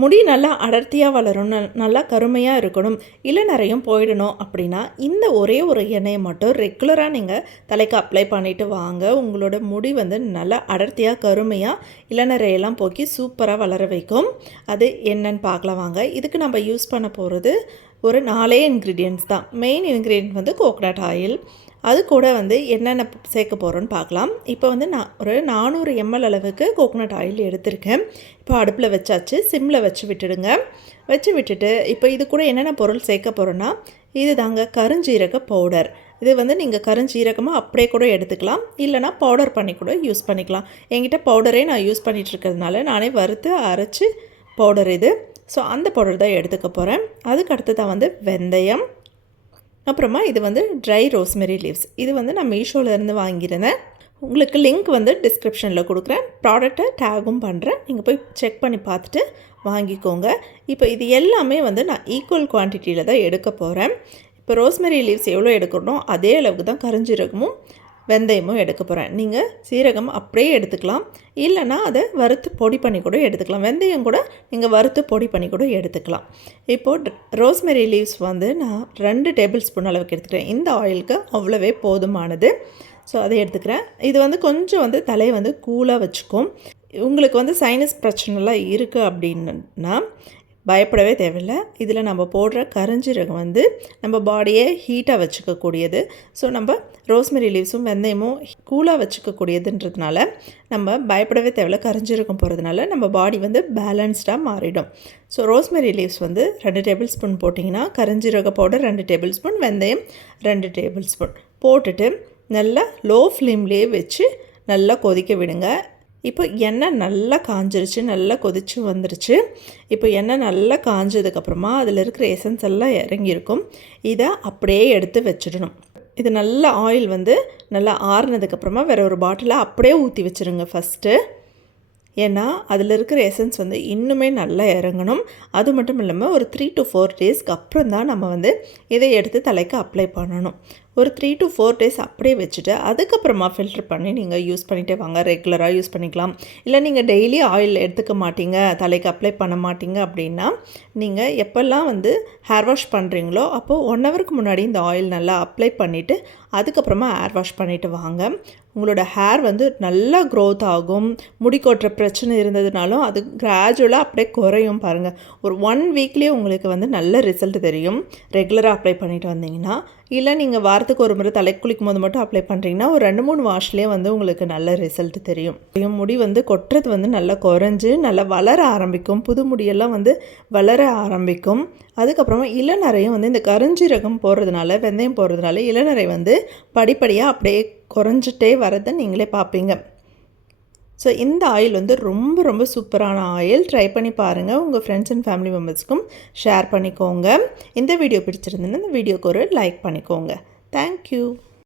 முடி நல்லா அடர்த்தியாக வளரணும், நல்லா கருமையாக இருக்கணும், இளநரையும் போயிடணும் அப்படின்னா இந்த ஒரே ஒரு எண்ணெயை மட்டும் ரெகுலராக நீங்கள் தலைக்கு அப்ளை பண்ணிவிட்டு வாங்க. உங்களோட முடி வந்து நல்லா அடர்த்தியாக கருமையாக இளநரையெல்லாம் போக்கி சூப்பராக வளர வைக்கும். அது என்னன்னு பார்க்கலாம் வாங்க. இதுக்கு நம்ம யூஸ் பண்ண போகிறது ஒரு 4 இன்க்ரீடியன்ட்ஸ் தான். மெயின் இன்க்ரீடியன்ட் வந்து கோகனட் ஆயில். அது கூட வந்து என்னென்ன சேர்க்க போகிறோன்னு பார்க்கலாம். இப்போ வந்து நான் ஒரு 400 ml அளவுக்கு கோகனட் ஆயில் எடுத்திருக்கேன். இப்போ அடுப்பில் வச்சாச்சு. சிம்மில் வச்சு விட்டுடுங்க. வச்சு விட்டுட்டு இப்போ இது கூட என்னென்ன பொருள் சேர்க்க போகிறோன்னா, இது தாங்க கருஞ்சீரக பவுடர். இது வந்து நீங்கள் கருஞ்சீரகமாக அப்படியே கூட எடுத்துக்கலாம், இல்லைனா பவுடர் பண்ணி கூட யூஸ் பண்ணிக்கலாம். என்கிட்ட பவுடரே நான் யூஸ் பண்ணிகிட்டு இருக்கிறதுனால நானே வறுத்து அரைச்சி பவுடர் இது. ஸோ அந்த பவுடர் தான் எடுத்துக்க போகிறேன். அதுக்கு அடுத்து தான் வந்து வெந்தயம், அப்புறமா இது வந்து ட்ரை ரோஸ்மெரி லீவ்ஸ். இது வந்து நான் மீஷோலேருந்து வாங்கியிருந்தேன். உங்களுக்கு லிங்க் வந்து டிஸ்கிரிப்ஷனில் கொடுக்குறேன். ப்ராடக்ட்டை டேகும் பண்ணுறேன், நீங்கள் போய் செக் பண்ணி பார்த்துட்டு வாங்கிக்கோங்க. இப்போ இது எல்லாமே வந்து நான் ஈக்குவல் குவான்டிட்டியில் தான் எடுக்க போகிறேன். இப்போ ரோஸ்மெரி லீவ்ஸ் எவ்வளோ எடுக்கணும் அதே அளவுக்கு தான் கருஞ்சீரகமும் வெந்தயமும் எடுக்க போகிறேன். நீங்கள் சீரகம் அப்படியே எடுத்துக்கலாம், இல்லைனா அதை வறுத்து பொடி பண்ணி கூட எடுத்துக்கலாம். வெந்தயம் கூட நீங்கள் வறுத்து பொடி பண்ணி கூட எடுத்துக்கலாம். இப்போது ரோஸ்மெரி லீவ்ஸ் வந்து நான் 2 டேபிள் ஸ்பூன் அளவுக்கு எடுத்துக்கிறேன். இந்த ஆயிலுக்கு அவ்வளவே போதுமானது. ஸோ அதை எடுத்துக்கிறேன். இது வந்து கொஞ்சம் வந்து தலையை வந்து கூலாக வச்சுக்கும். உங்களுக்கு வந்து சைனஸ் பிரச்சனைலாம் இருக்குது அப்படின்னா பயப்படவே தேவையில்லை. இதில் நம்ம போடுற கருஞ்சீரகம் வந்து நம்ம பாடியை ஹீட்டாக வச்சுக்கக்கூடியது. ஸோ நம்ம ரோஸ்மெரி லீவ்ஸும் வெந்தயமும் கூலாக வச்சுக்கக்கூடியதுன்றதுனால நம்ம பயப்படவே தேவையில்லை. கருஞ்சீரகம் போகிறதுனால நம்ம பாடி வந்து பேலன்ஸ்டாக மாறிடும். ஸோ ரோஸ்மெரி லீவ்ஸ் வந்து 2 டேபிள் ஸ்பூன் போட்டிங்கன்னா, கருஞ்சீரக பவுடர் 2 டேபிள் ஸ்பூன், வெந்தயம் 2 டேபிள் ஸ்பூன் போட்டுட்டு நல்லா லோ ஃப்ளேம்லேயே வச்சு நல்லா கொதிக்க விடுங்க. இப்போ எண்ணெய் நல்லா காஞ்சிருச்சு, நல்லா கொதிச்சு வந்துருச்சு. இப்போ எண்ணெய் நல்லா காஞ்சதுக்கப்புறமா அதில் இருக்கிற எசன்ஸ் எல்லாம் இறங்கியிருக்கும். இதை அப்படியே எடுத்து வச்சிடணும். இது நல்ல ஆயில் வந்து நல்லா ஆறுனதுக்கப்புறமா வேறு ஒரு பாட்டிலில் அப்படியே ஊற்றி வச்சுருங்க ஃபஸ்ட்டு. ஏன்னா அதில் இருக்கிற எசன்ஸ் வந்து இன்னுமே நல்லா இறங்கணும். அது மட்டும் இல்லாமல் ஒரு 3 to 4 டேஸ்க்கு அப்புறம் தான் நம்ம வந்து இதை எடுத்து தலைக்கு அப்ளை பண்ணணும். ஒரு 3 to 4 டேஸ் அப்படியே வச்சுட்டு அதுக்கப்புறமா ஃபில்டர் பண்ணி நீங்கள் யூஸ் பண்ணிகிட்டே வாங்க. ரெகுலராக யூஸ் பண்ணிக்கலாம். இல்லை நீங்கள் டெய்லி ஆயில் எடுத்துக்க மாட்டீங்க, தலைக்கு அப்ளை பண்ண மாட்டீங்க அப்படின்னா நீங்கள் எப்போல்லாம் வந்து ஹேர் வாஷ் பண்ணுறீங்களோ அப்போது 1 ஹவருக்கு முன்னாடி இந்த ஆயில் நல்லா அப்ளை பண்ணிவிட்டு அதுக்கப்புறமா ஹேர் வாஷ் பண்ணிவிட்டு வாங்க. உங்களோட ஹேர் வந்து நல்லா க்ரோத் ஆகும். முடி கொட்டுற பிரச்சனை இருந்ததுனாலும் அது கிராஜுவலாக அப்படியே குறையும் பாருங்கள். ஒரு 1 வீக்லேயே உங்களுக்கு வந்து நல்ல ரிசல்ட் தெரியும் ரெகுலராக அப்ளை பண்ணிட்டு வந்தீங்கன்னா. இல்லை நீங்கள் வாரத்துக்கு ஒரு முறை தலை குளிக்கும் போது மட்டும் அப்ளை பண்ணுறீங்கன்னா ஒரு 2-3 வாஷ்லேயே வந்து உங்களுக்கு நல்ல ரிசல்ட் தெரியும். முடி வந்து கொட்டுறது வந்து நல்லா குறைஞ்சு நல்லா வளர ஆரம்பிக்கும். புது முடியெல்லாம் வந்து வளர ஆரம்பிக்கும். அதுக்கப்புறமா இளநரையும் வந்து இந்த கருஞ்சீரகம் போடுறதுனால, வெந்தயம் போடுறதுனால இளநரை வந்து படிப்படியாக அப்படியே குறைஞ்சிட்டே வரதை நீங்களே பார்ப்பீங்க. ஸோ இந்த ஆயில் வந்து ரொம்ப ரொம்ப சூப்பரான ஆயில். ட்ரை பண்ணி பாருங்கள். உங்கள் ஃப்ரெண்ட்ஸ் அண்ட் ஃபேமிலி மெம்பர்ஸ்க்கும் ஷேர் பண்ணிக்கோங்க. இந்த வீடியோ பிடிச்சிருந்ததுன்னா இந்த வீடியோக்கு ஒரு லைக் பண்ணிக்கோங்க. தேங்க்யூ.